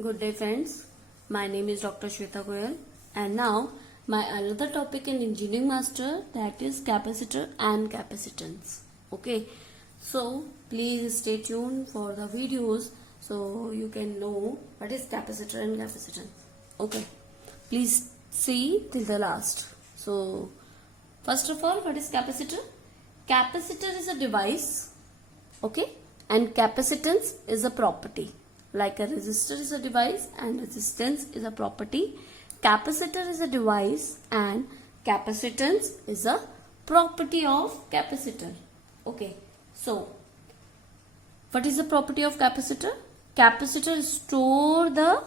Good day friends, my name is Dr. Shweta Goyal and now my another topic in engineering master, that is capacitor and capacitance. Okay, so please stay tuned for the videos so you can know what is capacitor and capacitance. Okay, please see till the last. So first of all, what is capacitor? Capacitor is a device, okay, and capacitance is a property. Like a resistor is a device and resistance is a property. Capacitor is a device and capacitance is a property of capacitor. Okay, so what is the property of capacitor? Capacitor store the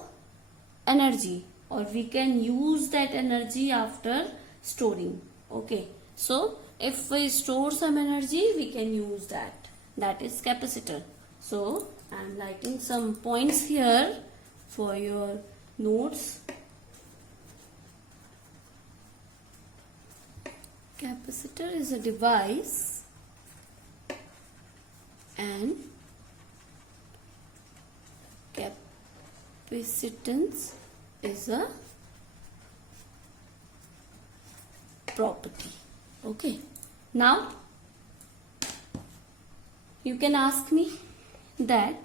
energy, or we can use that energy after storing. Okay, so if we store some energy, we can use that. That is capacitor. So I am writing some points here for your notes. Capacitor is a device and capacitance is a property. Okay, now you can ask me that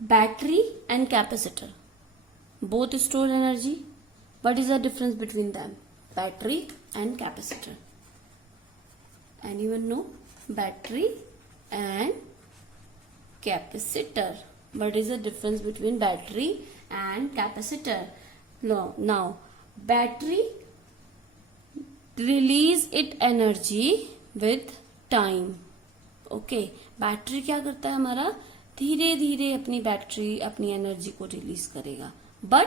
battery and capacitor both store energy. What is the difference between them? Battery and capacitor. Anyone know? Battery and capacitor. What is the difference between battery and capacitor? Now battery release its energy with time. Okay, battery क्या करता है? हमारा धीरे धीरे अपनी बैटरी अपनी एनर्जी को रिलीज करेगा. But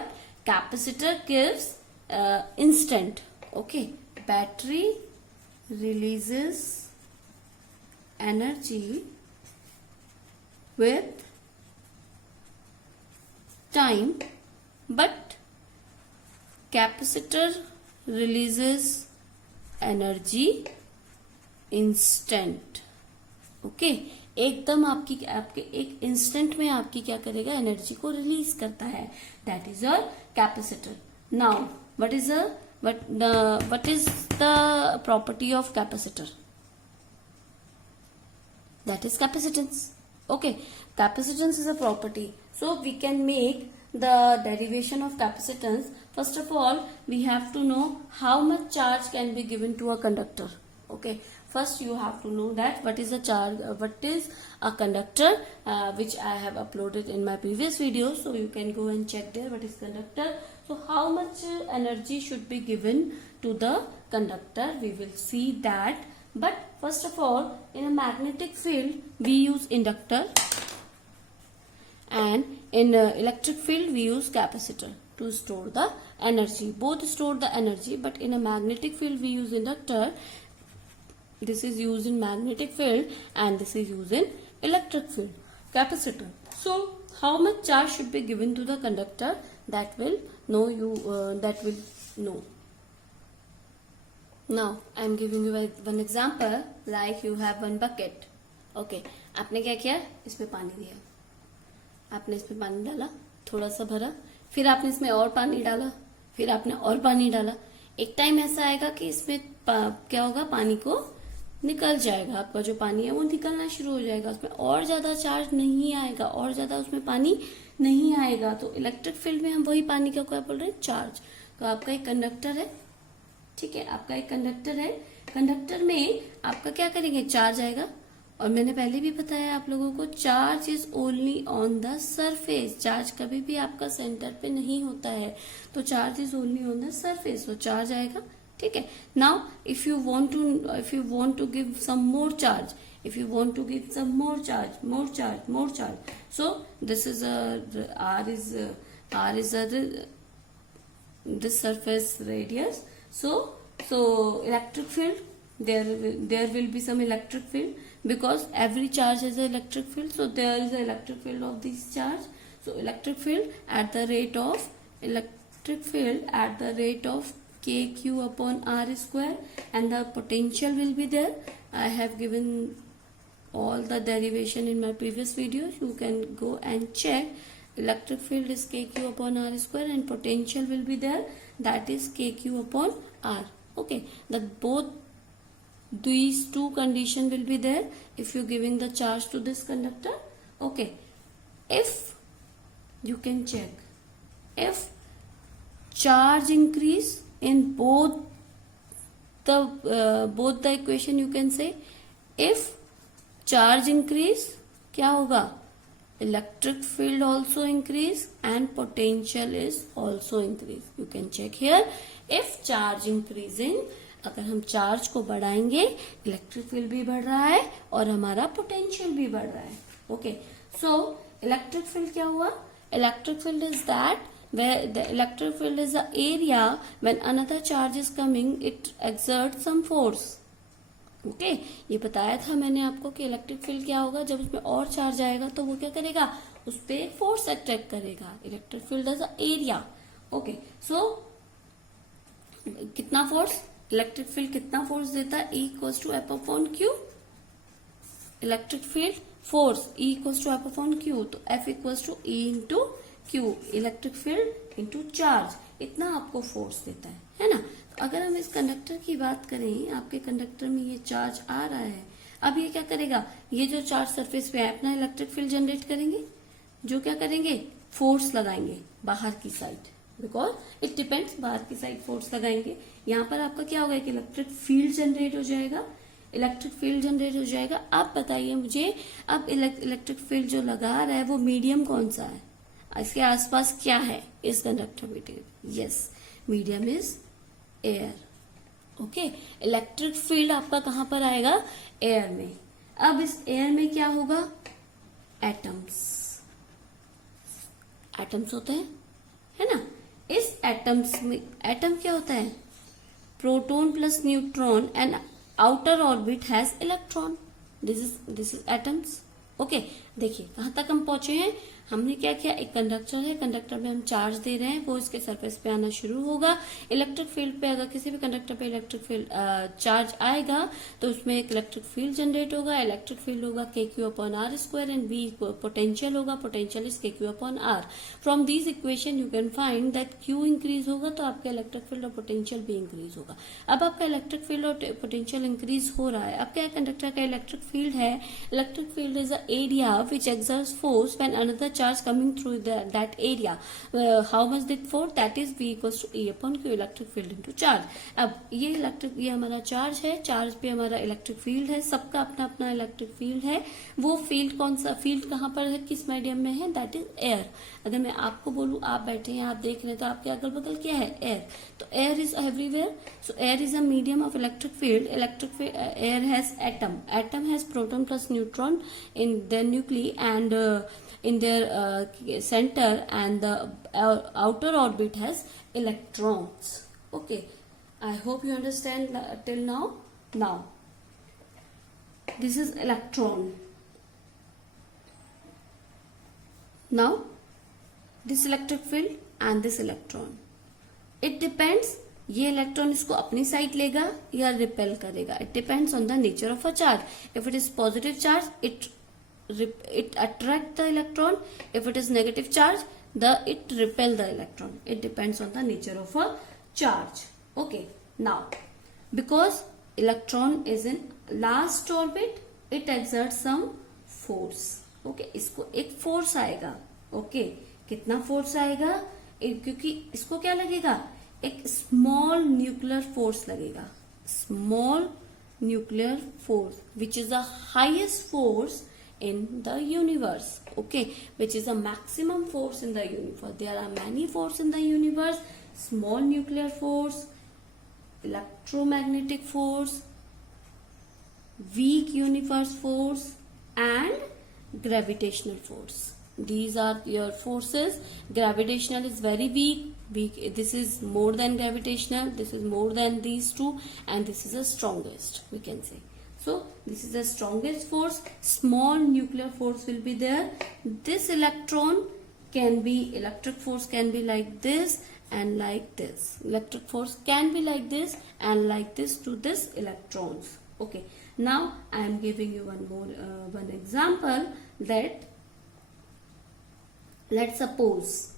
capacitor gives instant. Okay, battery releases energy with time, but capacitor releases energy instant. Okay, एकदम आपके एक इंस्टेंट में आपकी क्या करेगा? एनर्जी को रिलीज करता है. That is a capacitor. Now what is the property of capacitor? That is capacitance. Okay, capacitance is a property. So we can make the derivation of capacitance. First of all, we have to know how much charge can be given to a conductor. Okay, first you have to know that what is a charge, what is a conductor, which I have uploaded in my previous video. So you can go and check there what is conductor. So how much energy should be given to the conductor? We will see that. But first of all, in a magnetic field, we use inductor, and in electric field, we use capacitor to store the energy. Both store the energy, but in a magnetic field, we use inductor. This is used in magnetic field, and this is used in electric field. Capacitor. So, how much charge should be given to the conductor? That will know you. That will know. Now I am giving you one example. Like you have one bucket. Okay, आपने क्या किया? इसमें पानी दिया. आपने इसमें पानी डाला, थोड़ा सा भरा, फिर आपने इसमें और पानी डाला, फिर आपने और पानी डाला. एक टाइम ऐसा आएगा कि इसमें क्या होगा? पानी को निकल जाएगा. आपका जो पानी है वो निकलना शुरू हो जाएगा. उसमें और ज्यादा चार्ज नहीं आएगा, और ज्यादा उसमें पानी नहीं आएगा. तो इलेक्ट्रिक फील्ड में हम वही पानी को क्या बोल रहे हैं? चार्ज. तो आपका एक कंडक्टर है, ठीक है, आपका एक कंडक्टर है. कंडक्टर में आपका क्या करेंगे? चार्ज आएगा. और मैंने पहले भी बताया आप लोगों को, charge is only on the surface. Charge कभी भी आपका सेंटर पे नहीं होता है. तो charge is only on the surface. तो चार्ज आएगा, ठीक है. Now if you want to give some more charge, if you want to give some more charge, so this is r is this surface radius. So electric field, there will be some electric field, because every charge has an electric field. So there is an electric field of this charge. So electric field at the rate of kq upon r square, and the potential will be there. I have given all the derivation in my previous videos. You can go and check electric field is kq upon r square and potential will be there, that is kq upon r. Okay, that both these two condition will be there if you giving the charge to this conductor. Okay, if you can check, if charge increase in both the equation, you can say if charge increase, क्या होगा, electric field also increase and potential is also increase. You can check here, if charge increasing, अगर हम चार्ज को बढ़ाएंगे electric field भी बढ़ रहा है और हमारा पोटेंशियल भी बढ़ रहा है. ओके, सो इलेक्ट्रिक फील्ड क्या हुआ, electric field is that where the electric field is the area when another charge is coming, it exerts some force. Okay, ये बताया था मैंने आपको कि इलेक्ट्रिक फील्ड क्या होगा, जब उसमें और चार्ज आएगा तो वो क्या करेगा, उस पर एक फोर्स अट्रैक्ट करेगा. Electric field is a area. Okay, so कितना फोर्स, इलेक्ट्रिक फील्ड कितना फोर्स देता है, E equals to F upon Q. Electric field force E equals to F upon Q, तो F equals to E into Q, electric field into charge, इतना आपको फोर्स देता है ना. तो अगर हम इस कंडक्टर की बात करें, आपके कंडक्टर में ये चार्ज आ रहा है, अब ये क्या करेगा, ये जो चार्ज सरफेस पे है अपना इलेक्ट्रिक फील्ड जनरेट करेंगे, जो क्या करेंगे, फोर्स लगाएंगे बाहर की साइड, बिकॉज इट डिपेंड्स, बाहर की साइड फोर्स लगाएंगे. यहाँ पर आपका क्या होगा, कि इलेक्ट्रिक फील्ड जनरेट हो जाएगा, इलेक्ट्रिक फील्ड जनरेट हो जाएगा. आप बताइए मुझे, अब इलेक्ट्रिक फील्ड जो लगा रहा है वो मीडियम कौन सा है, इसके आसपास क्या है इस conductor material, yes, medium is air. Okay, electric field आपका कहां पर आएगा, एयर में. अब इस एयर में क्या होगा, एटम्स, एटम्स होते हैं, है ना. इस एटम्स में, एटम क्या होता है, proton plus neutron and outer orbit has electron, this is atoms. Okay, देखिए कहां तक हम पहुंचे हैं, हमने क्या किया, एक कंडक्टर है, कंडक्टर में हम चार्ज दे रहे हैं, वो इसके सरफेस पे आना शुरू होगा. इलेक्ट्रिक फील्ड पे, अगर किसी भी कंडक्टर पे इलेक्ट्रिक फील्ड चार्ज आएगा तो उसमें एक इलेक्ट्रिक फील्ड जनरेट होगा. इलेक्ट्रिक फील्ड होगा K Q upon R square and V potential होगा, potential is K Q upon R. From this equation you can find that Q increase होगा तो आपका इलेक्ट्रिक फील्ड और पोटेंशियल भी increase होगा. अब आपका इलेक्ट्रिक फील्ड और पोटेंशियल इंक्रीज हो रहा है. अब क्या कंडक्टर का इलेक्ट्रिक फील्ड है, electric field is a area which exerts force when another charge coming through that area. How much that force, that is V equals to E upon Q, electric field into charge. अब ये हमारा चार्ज है, चार्ज पे हमारा electric field है, सबका अपना अपना इलेक्ट्रिक फील्ड है. वो फील्ड कौन सा, फील्ड कहाँ पर है, किस मीडियम में है, दैट इज एयर. अगर मैं आपको बोलूं, आप बैठे हैं, आप देख रहे हैं, तो आपके अगल बगल क्या है, एयर. तो air is everywhere, so air is a medium of electric field. Air has atom, atom has proton plus neutron in their nuclei and in their center, and the outer orbit has electrons. Okay, I hope you understand till now. Now this is electron. Now this electric field and this electron, it depends, ये इलेक्ट्रॉन इसको अपनी साइड लेगा या रिपेल करेगा. It depends on the nature of a charge. If it is positive charge, it attract the electron. If it is negative charge, it repel the electron. It depends on the nature of a charge. Okay, now because electron is in last orbit, it exerts some force. Okay, इसको एक फोर्स आएगा. Okay, कितना फोर्स आएगा, क्योंकि इसको क्या लगेगा, एक स्मॉल न्यूक्लियर फोर्स लगेगा. Small nuclear force which is the highest force in the universe. Okay, which is a maximum force in the universe. There are many forces in the universe: small nuclear force, electromagnetic force, weak universe force, and gravitational force. These are your forces. Gravitational is very weak. This is more than gravitational. This is more than these two, and this is the strongest, we can say. So this is the strongest force. Small nuclear force will be there. This electron can be, electric force can be like this and like this. Electric force can be like this and like this to this electrons. Okay. Now I am giving you one example, that let's suppose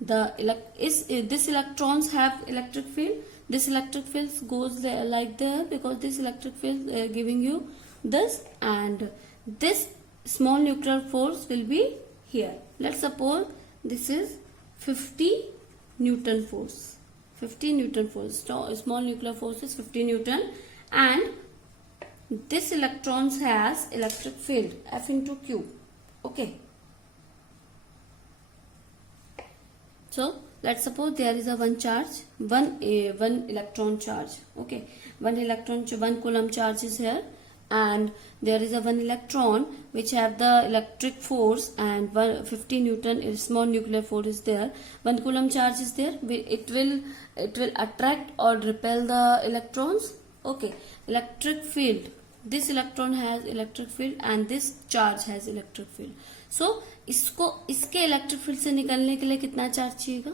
this electrons have electric field. This electric field goes there, like there, because this electric field giving you this, and this small nuclear force will be here. Let's suppose this is 50 Newton force. 50 Newton force. So small nuclear force is 50 Newton, and this electrons has electric field F into Q. Okay. So let's suppose there is a one electron charge. Okay, one coulomb charge is here, and there is a one electron which have the electric force, and 50 Newton small nuclear force is there. One coulomb charge is there. It will attract or repel the electrons. Okay, electric field. This electron has electric field and this charge has electric field. So इसके electric field से निकलने के लिए कितना चार्ज चाहिएगा?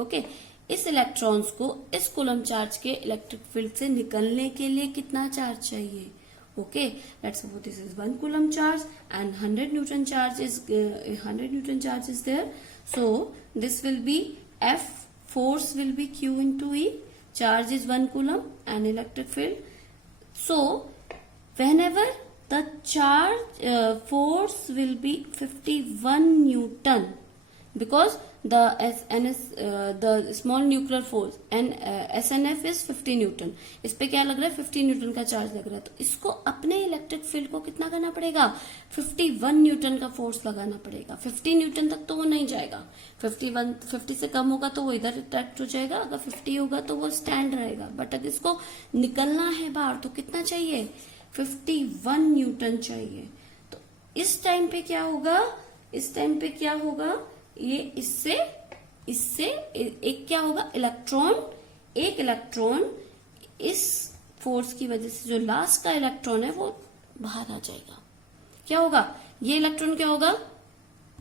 ओके, इस इलेक्ट्रॉन्स को इस कूलम चार्ज के इलेक्ट्रिक फील्ड से निकलने के लिए कितना चार्ज चाहिए? Okay, let's suppose this is 1 coulomb charge and 100 Newton charge is there. So this will be F, force will be Q into E, charge is 1 coulomb and electric field. So whenever the charge force will be 51 Newton, because the small nuclear force and SNF is 50 Newton. इस पे क्या लग रहा है? 50 न्यूटन का चार्ज लग रहा है. तो इसको अपने इलेक्ट्रिक फील्ड को कितना करना पड़ेगा? 51 न्यूटन का फोर्स लगाना पड़ेगा. 50 न्यूटन तक तो वो नहीं जाएगा. 50 से कम होगा तो वो इधर अट्रैक्ट हो जाएगा. अगर 50 होगा तो वो स्टैंड रहेगा. बट अगर इसको निकलना है बाहर तो कितना चाहिए? 51 न्यूटन चाहिए. तो इस टाइम पे क्या होगा? ये इससे एक क्या होगा? एक इलेक्ट्रॉन इस फोर्स की वजह से जो लास्ट का इलेक्ट्रॉन है वो बाहर आ जाएगा. क्या होगा? ये इलेक्ट्रॉन क्या होगा?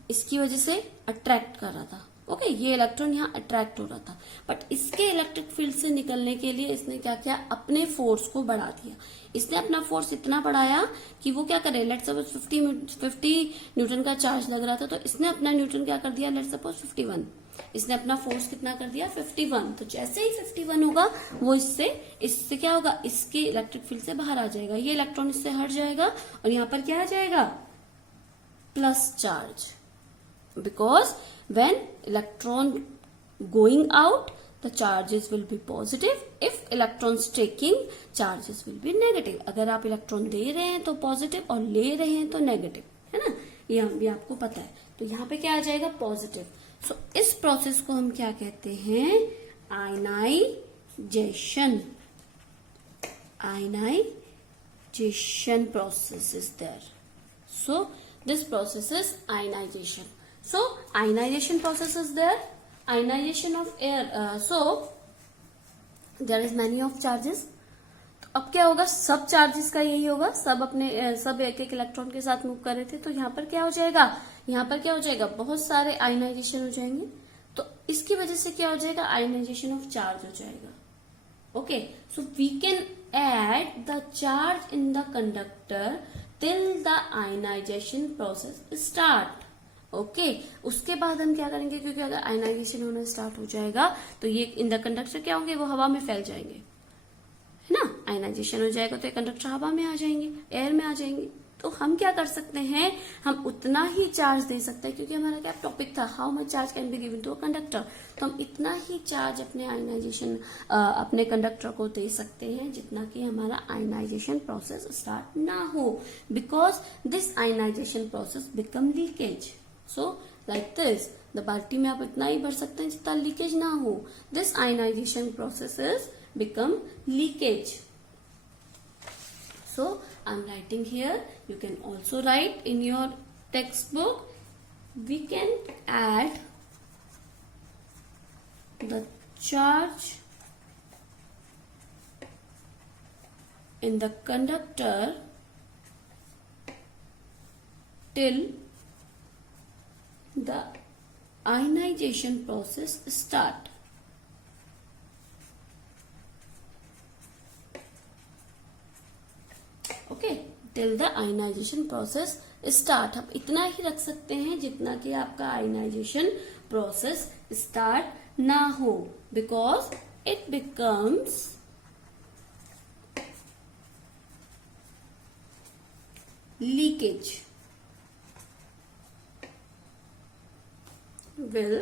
इसकी वजह से अट्रैक्ट कर रहा था. ओके, ये इलेक्ट्रॉन यहाँ अट्रैक्ट हो रहा था, बट इसके इलेक्ट्रिक फील्ड से निकलने के लिए इसने क्या किया? अपने फोर्स को बढ़ा दिया. इसने अपना फोर्स इतना बढ़ाया कि वो क्या करे? लेट्स सपोज 50 न्यूटन का चार्ज लग रहा था, तो इसने अपना न्यूटन क्या कर दिया? Let's suppose 51. इसने अपना फोर्स कितना कर दिया? 51. तो जैसे ही 51 होगा वो इससे क्या होगा? इसके इलेक्ट्रिक फील्ड से बाहर आ जाएगा. ये इलेक्ट्रॉन इससे हट जाएगा और यहाँ पर क्या आ जाएगा? Plus charge. Because when electron going out, the charges will be positive. If electrons taking, charges will be negative. अगर आप इलेक्ट्रॉन दे रहे हैं तो पॉजिटिव और ले रहे हैं तो नेगेटिव, है ना? ये भी आपको पता है. तो यहाँ पे क्या आ जाएगा? पॉजिटिव. सो इस प्रोसेस को हम क्या कहते हैं? Ionization process is there. So this process is ionization. So ionization process is there. Ionization of air. So there is many of charges. तो अब क्या होगा? सब चार्जेस का यही होगा. सब एक इलेक्ट्रॉन के साथ मूव कर रहे थे. तो यहाँ पर क्या हो जाएगा? बहुत सारे आयनाइजेशन हो जाएंगे. तो इसकी वजह से क्या हो जाएगा? आयनाइजेशन ऑफ चार्ज हो जाएगा. Okay, so we can add the charge in the conductor till the ionization process start. Okay, उसके बाद हम क्या करेंगे? क्योंकि अगर आयनाइजेशन होना स्टार्ट हो जाएगा तो ये इन द कंडक्टर क्या होंगे? वो हवा में फैल जाएंगे, है ना? आयनाइजेशन हो जाएगा तो ये कंडक्टर हवा में आ जाएंगे, एयर में आ जाएंगे. तो हम क्या कर सकते हैं? हम उतना ही चार्ज दे सकते हैं, क्योंकि हमारा क्या टॉपिक था? How much charge can be given to a conductor. तो हम इतना ही चार्ज अपने कंडक्टर को दे सकते हैं जितना कि हमारा आयनाइजेशन प्रोसेस स्टार्ट ना हो. Because this ionization process become leakage. So like this, the बाल्टी में आप इतना ही भर सकते हैं जितना लीकेज ना हो. This ionization process is become leakage. So I'm writing here. You can also write in your textbook. We can add the charge in the conductor till the ionization process start. Okay, till the ionization process start. हम इतना ही रख सकते हैं जितना कि आपका ionization process start ना हो, because it becomes leakage will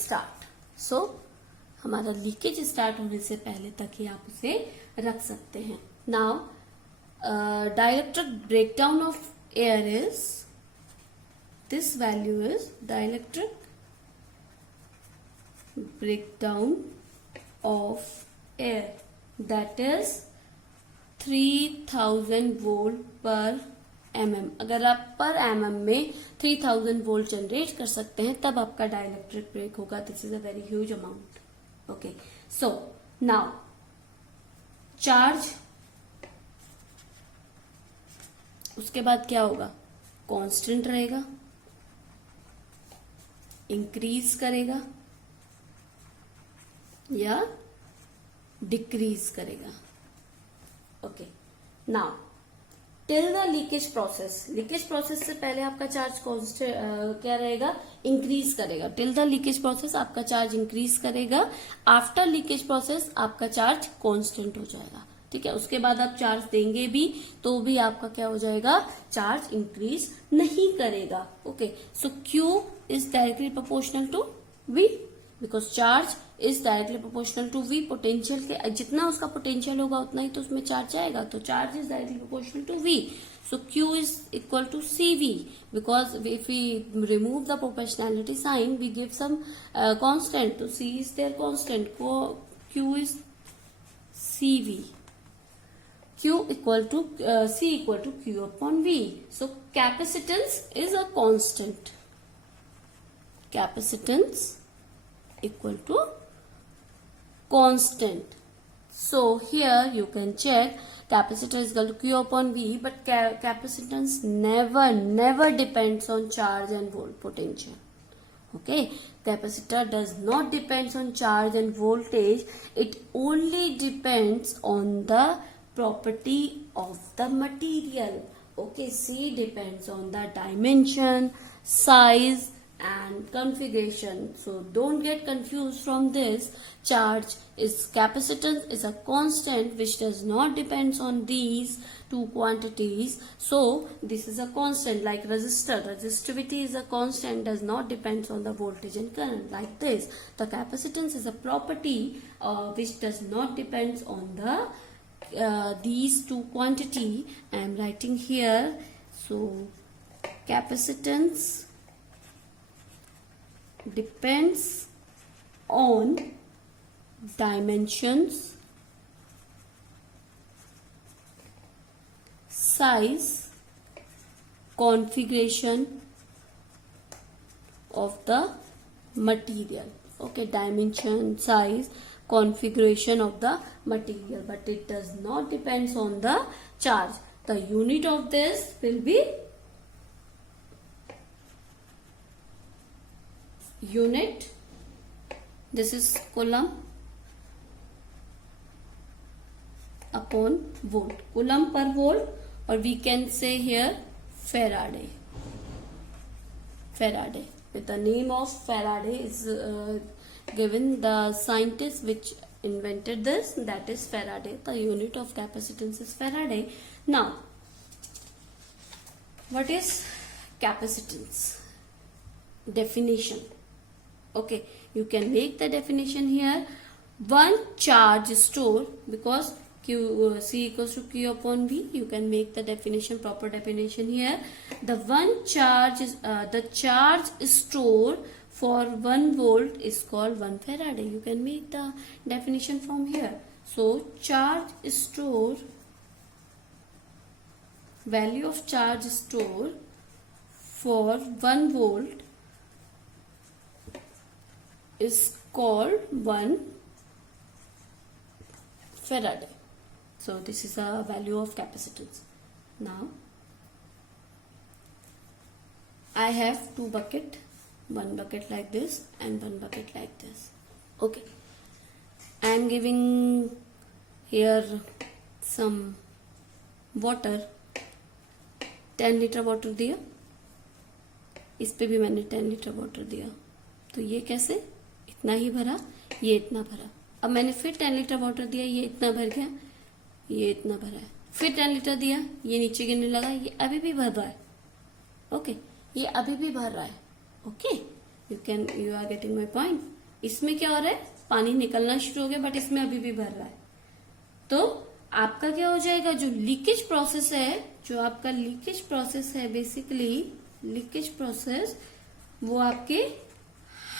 start. So हमारा लीकेज स्टार्ट होने से पहले तक ही आप उसे रख सकते हैं. Now dielectric breakdown of air is, this value is dielectric breakdown of air, that is 3000 volt per mm. अगर आप पर mm में 3000 वोल्ट जनरेट कर सकते हैं तब आपका डाइलेक्ट्रिक ब्रेक होगा. This is a very huge amount. Okay, so now charge, उसके बाद क्या होगा? कांस्टेंट रहेगा, इंक्रीज करेगा या डिक्रीज करेगा. Okay, now till the leakage process. Leakage process से पहले आपका चार्ज क्या रहेगा? इंक्रीज करेगा. टिल द लीकेज प्रोसेस आपका चार्ज इंक्रीज करेगा. आफ्टर लीकेज प्रोसेस आपका चार्ज कांस्टेंट हो जाएगा. ठीक है, उसके बाद आप चार्ज देंगे भी तो भी आपका क्या हो जाएगा? चार्ज इंक्रीज नहीं करेगा. Okay, so Q is directly proportional to V, because charge is directly proportional to V. Potential के जितना उसका पोटेंशियल होगा उतना ही तो उसमें चार्ज जाएगा. तो charge is directly proportional to V. So Q is equal to CV, because if we remove the proportionality sign, we give some constant. So C is their constant. Q is CV. Q equal to C equal to Q upon V. So capacitance is a constant. Capacitance equal to constant. So here you can check capacitor is equal to Q upon V, but capacitance never depends on charge and volt potential. Okay, capacitor does not depends on charge and voltage. It only depends on the property of the material. Okay, C depends on the dimension, size and configuration. So don't get confused from this. Capacitance is a constant which does not depends on these two quantities. So this is a constant, like resistivity is a constant, does not depends on the voltage and current, like this. The capacitance is a property which does not depends on the these two quantity. I am writing here. So capacitance depends on dimensions, size, configuration of the material. Okay, dimension, size, configuration of the material, but it does not depends on the charge. The unit of this will be unit. This is coulomb upon volt, coulomb per volt, or we can say here Faraday. Faraday, with the name of Faraday is given. The scientist which invented this, that is Faraday. The unit of capacitance is Faraday. Now what is capacitance? Definition. Okay, you can make the definition here. One charge stored, because C equals to Q upon V, you can make the definition, proper definition here. The one charge is the charge stored for 1 volt is called 1 Faraday. You can make the definition from here. So charge stored, value of charge stored for 1 volt is called 1 Faraday. So this is a value of capacitance. Now I have two bucket, one bucket like this and one bucket like this. Okay, I am giving here some water, 10 litre water दिया, इस पे भी मैंने 10 litre water दिया, तो ये कैसे, इतना ही भरा, ये इतना भरा। अब मैंने फिर 10 लीटर वाटर दिया, ये इतना भर गया, ये इतना भरा है, फिर 10 लीटर दिया, ये नीचे गिरने लगा, ये अभी भी भर रहा है। ओके, ये अभी भी भर रहा है। Okay, you are getting my point. इसमें क्या हो रहा है, पानी निकलना शुरू हो गया, बट इसमें अभी भी भर रहा है। तो आपका क्या हो जाएगा, जो लीकेज प्रोसेस है, जो आपका लीकेज प्रोसेस है, बेसिकली लीकेज प्रोसेस वो आपके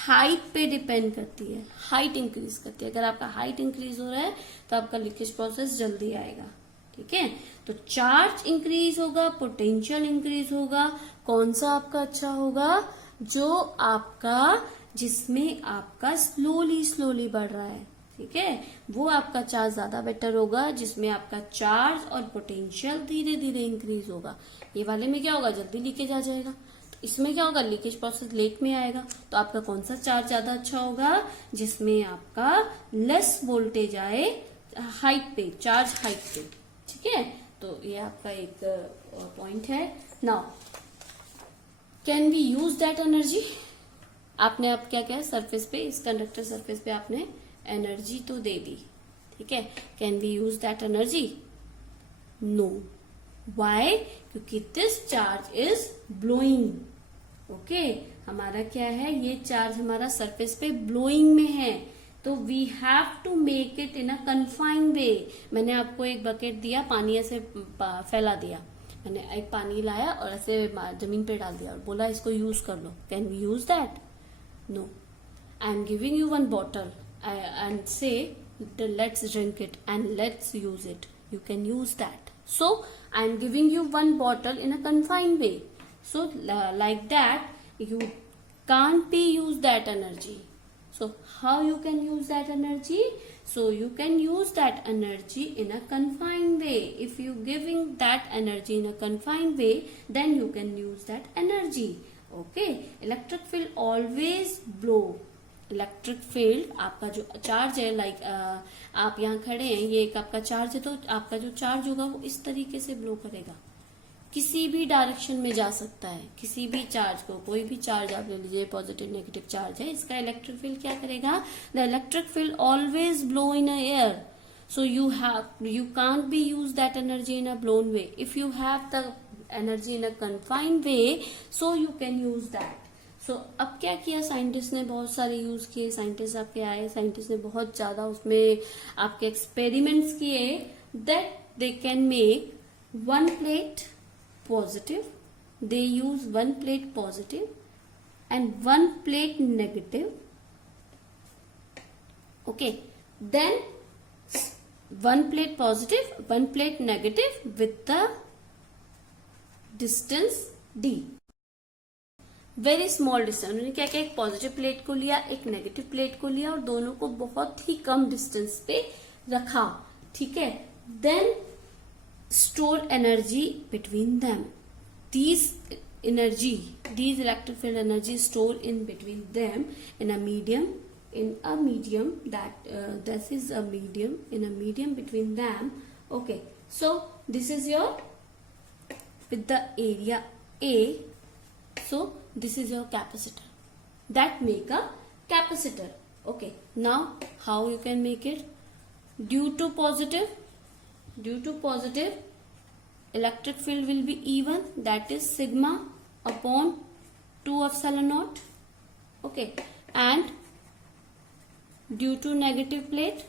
हाइट पे डिपेंड करती है, हाइट इंक्रीज करती है। अगर आपका हाइट इंक्रीज हो रहा है तो आपका लीकेज प्रोसेस जल्दी आएगा। ठीक है, तो चार्ज इंक्रीज होगा, पोटेंशियल इंक्रीज होगा। कौन सा आपका अच्छा होगा, जो आपका जिसमें आपका स्लोली स्लोली बढ़ रहा है। ठीक है, वो आपका चार्ज ज्यादा बेटर होगा, जिसमें आपका चार्ज और पोटेंशियल धीरे धीरे इंक्रीज होगा। ये वाले में क्या होगा, जल्दी लीकेज आ जाएगा। तो इसमें क्या होगा, लीकेज प्रोसेस लेट में आएगा। तो आपका कौन सा चार्ज ज्यादा अच्छा होगा, जिसमें आपका लेस वोल्टेज आए हाइट पे, चार्ज हाइट पे। ठीक है, तो ये आपका एक पॉइंट है। Now can we use that energy. आपने अब क्या किया, सरफेस पे, इस कंडक्टर सरफेस पे आपने एनर्जी तो दे दी। ठीक है, can we use that energy, no. Why, क्योंकि this charge is blowing. Okay, हमारा क्या है, ये चार्ज हमारा सरफेस पे ब्लोइंग में है, तो we have to make it in a confined way. मैंने आपको एक बकेट दिया, पानी ऐसे फैला दिया, मैंने एक पानी लाया और ऐसे जमीन पे डाल दिया और बोला इसको यूज कर लो। Can we use that, no. I am giving you one bottle and say let's drink it and let's use it, you can use that. So I am giving you one bottle in a confined way, so like that you can't be use that energy. So how you can use that energy, so you can use that energy in a confined way. If you giving that energy in a confined way, then you can use that energy. Okay, electric field always blow. Electric field, आपका जो चार्ज है, लाइक आप यहाँ खड़े हैं, ये एक आपका चार्ज है, तो आपका जो चार्ज होगा वो इस तरीके से ब्लो करेगा, किसी भी डायरेक्शन में जा सकता है। किसी भी चार्ज को, कोई भी चार्ज आप ले लीजिए, पॉजिटिव नेगेटिव चार्ज है, इसका इलेक्ट्रिक फील्ड क्या करेगा, the electric field always blow in a air, so you can't be use that energy in a blown way. If you have the energy in a confined way, so you can use that. सो अब क्या किया साइंटिस्ट ने, बहुत सारे यूज किए, साइंटिस्ट आपके आए, साइंटिस्ट ने बहुत ज्यादा उसमें आपके एक्सपेरिमेंट्स किए, that they can make one plate positive, they use one plate positive and one plate negative. Okay, then one plate positive, one plate negative with the distance d, very small distance. उन्होंने क्या किया, एक positive plate को लिया, एक negative plate को लिया और दोनों को बहुत ही कम डिस्टेंस पे रखा। ठीक है, then store energy between them, these electric field energy store in between them in a medium, this is a medium, in a medium between them. Okay, so this is your, with the area A, so this is your capacitor, that make a capacitor. Okay, now how you can make it, due to positive electric field will be E1, that is sigma upon 2 epsilon naught. Okay, and due to negative plate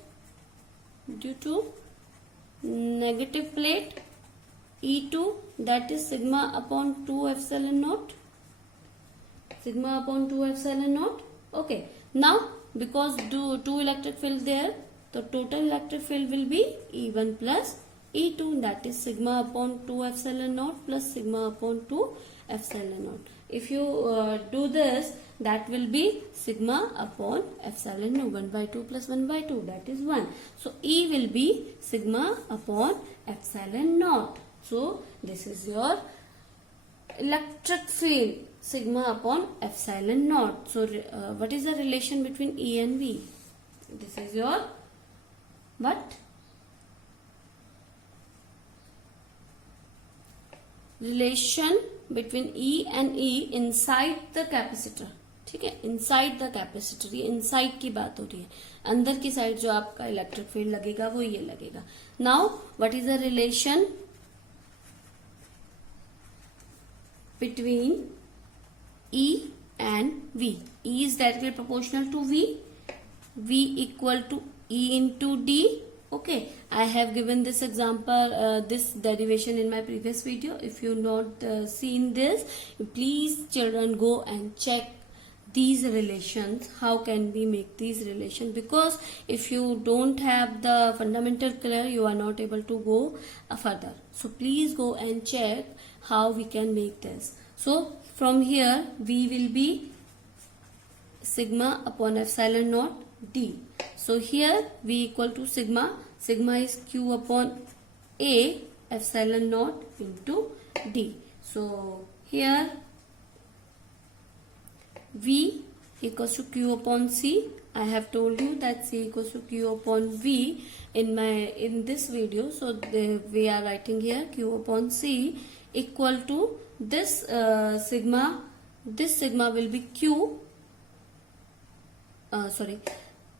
E2, that is sigma upon 2 epsilon naught. Okay, now because two electric field there, the total electric field will be E1 plus E2, that is sigma upon 2 epsilon naught plus sigma upon 2 epsilon naught. If you do this, that will be sigma upon epsilon naught, 1 by 2 plus 1 by 2, that is 1. So E will be sigma upon epsilon naught. So this is your electric field, sigma upon epsilon naught. So what is the relation between E and V? This is your what? Relation between E and E inside the capacitor, ठीक है, inside the capacitor, ये इनसाइड की बात हो रही है, अंदर की साइड जो आपका इलेक्ट्रिक फील्ड लगेगा वो ये लगेगा. Now what is the relation between E and V? E is directly proportional to V. V equal to E into D. Okay, I have given this example, this derivation in my previous video. If you not seen this, please children go and check these relations. How can we make these relations? Because if you don't have the fundamental clear, you are not able to go further. So please go and check how we can make this. So from here V will be sigma upon epsilon naught D. So here V equal to sigma. Sigma is Q upon A epsilon naught into D. So here V equals to Q upon C. I have told you that C equals to Q upon V in this video. So we are writing here Q upon C equal to this sigma. This sigma will be Q.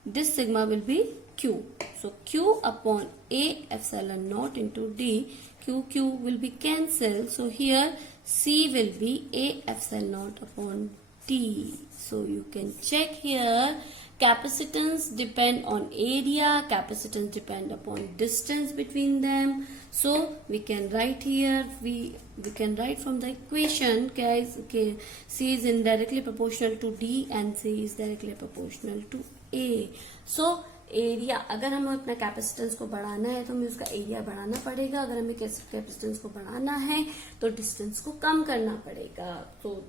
This sigma will be Q. So Q upon A epsilon naught into D. Q will be cancelled. So here C will be A epsilon naught upon D. So you can check here. Capacitance depend on area. Capacitance depend upon distance between them. So we can write here. We can write from the equation, guys. Okay, C is indirectly proportional to D and C is directly proportional to A. So area, अगर हमें अपना कैपेसिटेंस को बढ़ाना है तो हमें उसका एरिया बढ़ाना पड़ेगा. अगर हमें कैपेसिटेंस को बढ़ाना है तो डिस्टेंस को कम करना पड़ेगा. तो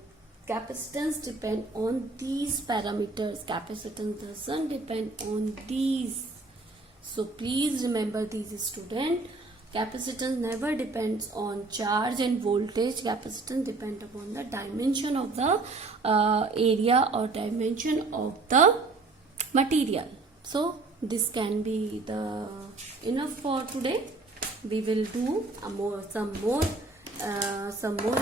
capacitance depend on these parameters. Capacitance doesn't depend on these. So please remember these, student. Capacitance never depends on charge and voltage. Capacitance depend upon the dimension of the area or dimension of the material. So this can be the enough for today. We will do some more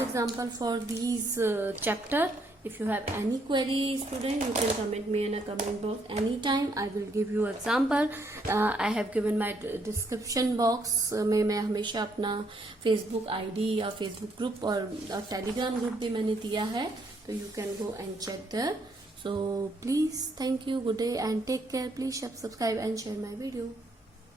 example for these chapter. If you have any query, student, you can comment me in a comment box anytime. I will give you example. I have given my description box में मैं हमेशा अपना Facebook ID या Facebook group और Telegram group भी मैंने दिया है, तो you can go and check there. So please, thank you, good day and take care. Please subscribe and share my video.